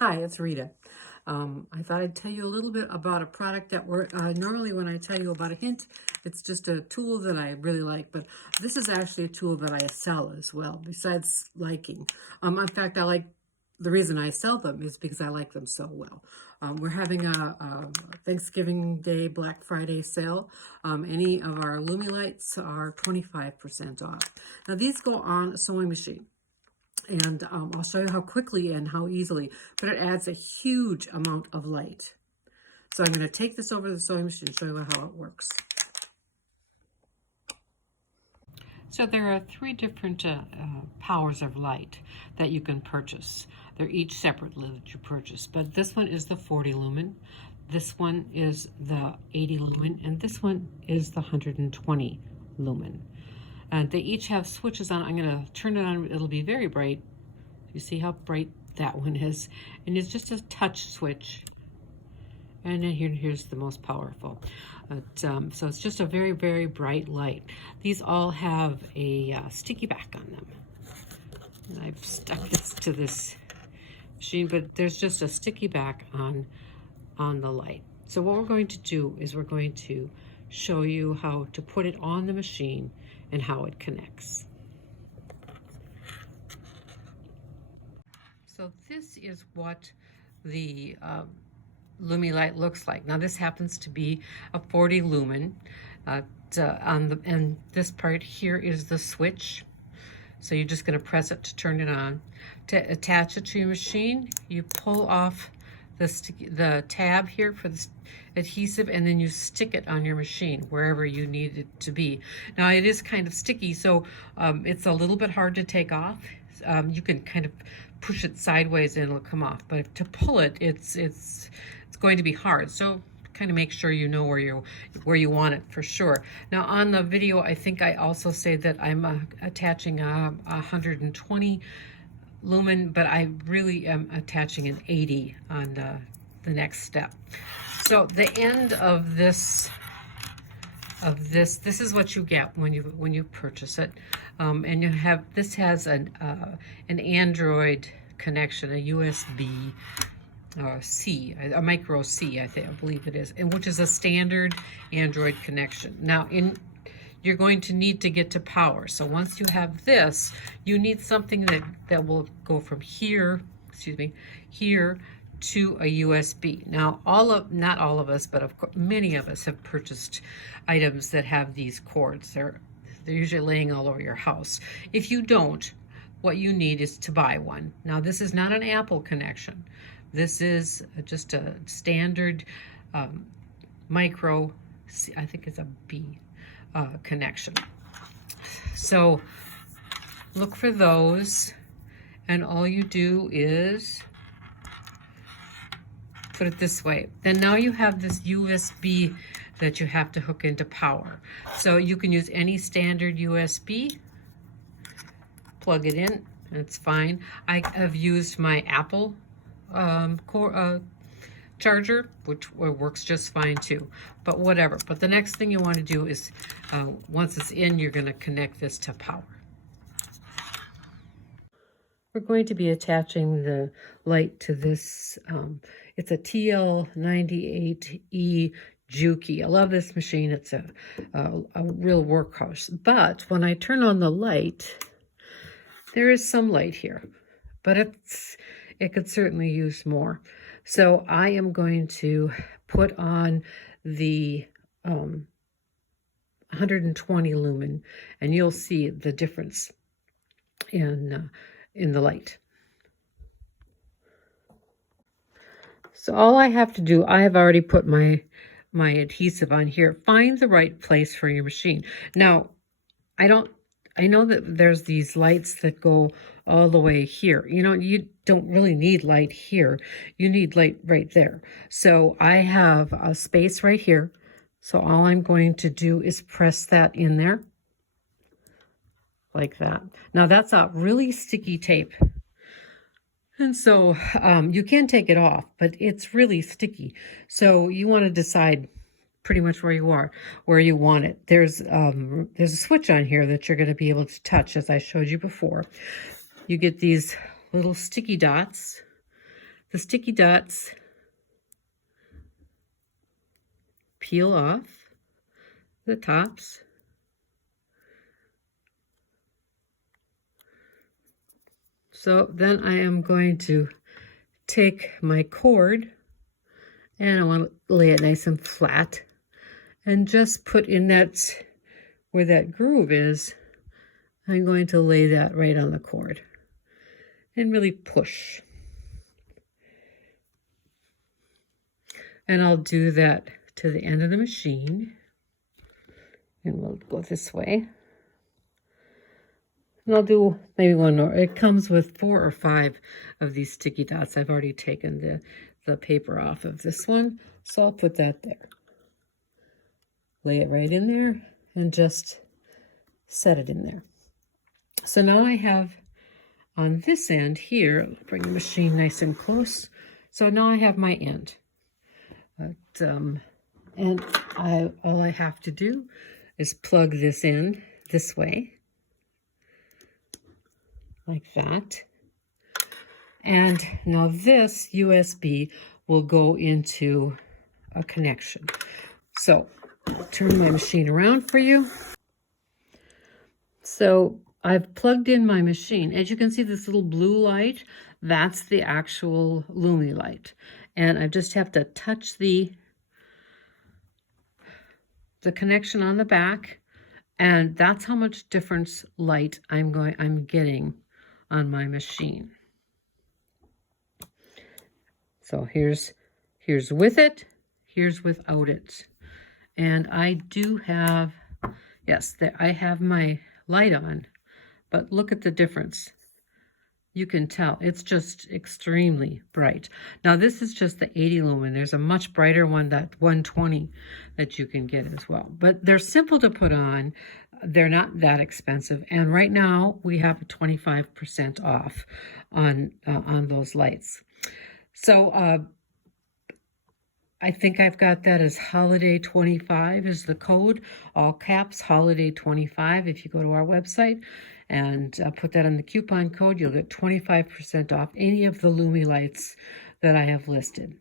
Hi, it's Rita. I thought I'd tell you a little bit about a product that we're normally when I tell you about a hint, it's just a tool that I really like, but this is actually a tool that I sell as well, besides liking. In fact, the reason I sell them is because I like them so well. We're having a Thanksgiving Day Black Friday sale. Any of our Lumi Lights are 25% off. Now these go on a sewing machine. And I'll show you how quickly and how easily, but it adds a huge amount of light. So I'm going to take this over to the sewing machine and show you how it works. So there are three different powers of light that you can purchase. They're each separately that you purchase, but this one is the 40 lumen, this one is the 80 lumen, and this one is the 120 lumen. And they each have switches on. I'm going to turn it on. It'll be very bright. You see how bright that one is. And it's just a touch switch. And then here's the most powerful. So it's just a very, very bright light. These all have a sticky back on them. And I've stuck this to this machine, but there's just a sticky back on the light. So what we're going to do is we're going to show you how to put it on the machine and how it connects. So this is what the Lumi Lite looks like. Now this happens to be a 40 lumen. And this part here is the switch. So you're just going to press it to turn it on. To attach it to your machine, you pull off the tab here for the adhesive, and then you stick it on your machine wherever you need it to be. Now it is kind of sticky, so it's a little bit hard to take off. You can kind of push it sideways and it'll come off, but to pull it, it's going to be hard. So kind of make sure you know where you want it for sure. Now on the video, I think I also say that I'm attaching a 120 lumen, but I really am attaching an 80 on the next step. So the end of this is what you get when you purchase it, and this has an Android connection, a USB C, a micro C, I believe it is, and which is a standard Android connection. Now you're going to need to get to power. So once you have this, you need something that will go from here, here to a USB. Now, not all of us, but of course, many of us have purchased items that have these cords. They're usually laying all over your house. If you don't, what you need is to buy one. Now, this is not an Apple connection. This is just a standard micro, I think it's a B connection. So look for those, and all you do is put it this way. Then now you have this USB that you have to hook into power. So you can use any standard USB, plug it in, and it's fine. I have used my Apple charger, which works just fine too, but whatever. But the next thing you want to do is, once it's in, you're going to connect this to power. We're going to be attaching the light to this. It's a TL98E Juki. I love this machine. It's a real workhorse. But when I turn on the light, there is some light here, but it could certainly use more. So I am going to put on the 120 lumen, and you'll see the difference in the light. So all I have to do, I have already put my adhesive on here. Find the right place for your machine. Now, I know that there's these lights that go all the way here. You know, you don't really need light here. You need light right there. So I have a space right here. So all I'm going to do is press that in there like that. Now that's a really sticky tape. And so you can take it off, but it's really sticky. So you want to decide pretty much where you want it. There's a switch on here that you're going to be able to touch, as I showed you before. You get these little sticky dots the sticky dots peel off the tops. So then I am going to take my cord, and I want to lay it nice and flat, and just put in that, where that groove is, I'm going to lay that right on the cord and really push. And I'll do that to the end of the machine. And we'll go this way. And I'll do maybe one more. It comes with 4 or 5 of these sticky dots. I've already taken the paper off of this one, so I'll put that there. Lay it right in there and just set it in there. So now I have on this end here, bring the machine nice and close. So now I have my end. And all I have to do is plug this in this way. Like that. And now this USB will go into a connection. So I'll turn my machine around for you. So I've plugged in my machine. As you can see, this little blue light, that's the actual Lumi Light. And I just have to touch the connection on the back, and that's how much difference light I'm getting on my machine. So here's with it, here's without it. And I do have, yes, I have my light on, but look at the difference. You can tell it's just extremely bright. Now this is just the 80 lumen. There's a much brighter one, that 120, that you can get as well. But they're simple to put on. They're not that expensive. And right now we have a 25% off on those lights. So I think I've got that as Holiday 25 is the code, all caps, Holiday 25. If you go to our website and put that on the coupon code, you'll get 25% off any of the Lumi lights that I have listed.